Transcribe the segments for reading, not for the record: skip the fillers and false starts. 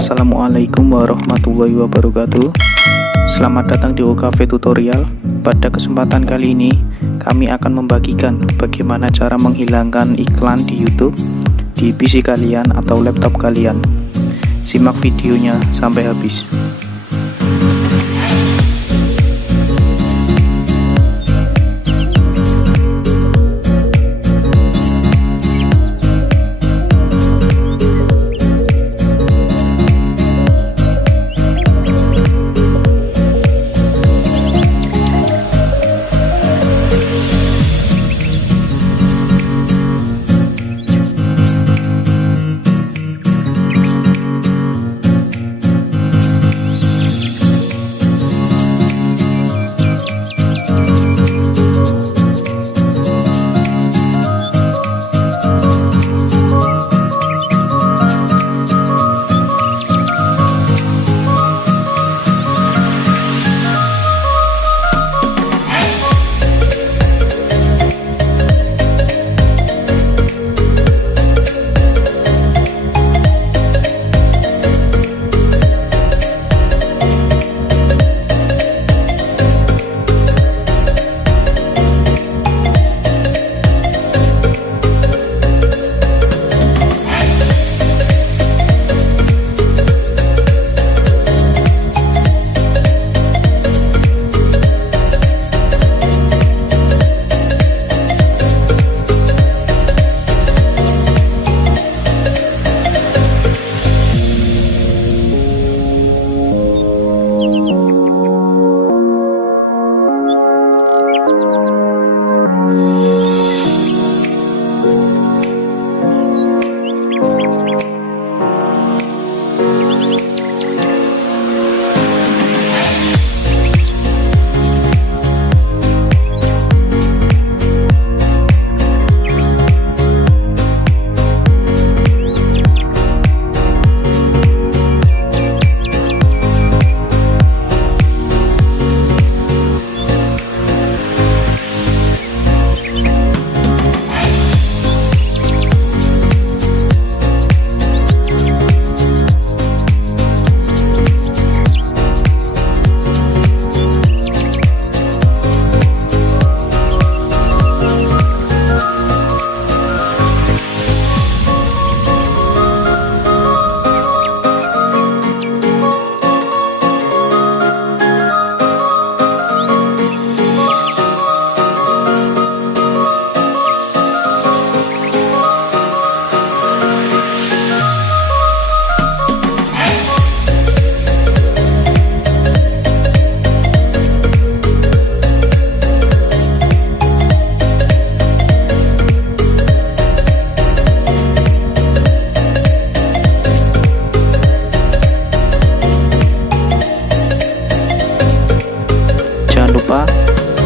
Assalamualaikum warahmatullahi wabarakatuh. Selamat datang di OKV Tutorial. Pada kesempatan kali ini, kami akan membagikan bagaimana cara menghilangkan iklan di YouTube di PC kalian atau laptop kalian. Simak videonya sampai habis.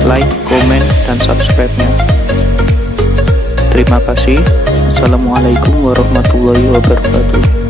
Like, komen, dan subscribe-nya. Terima kasih. Assalamualaikum warahmatullahi wabarakatuh.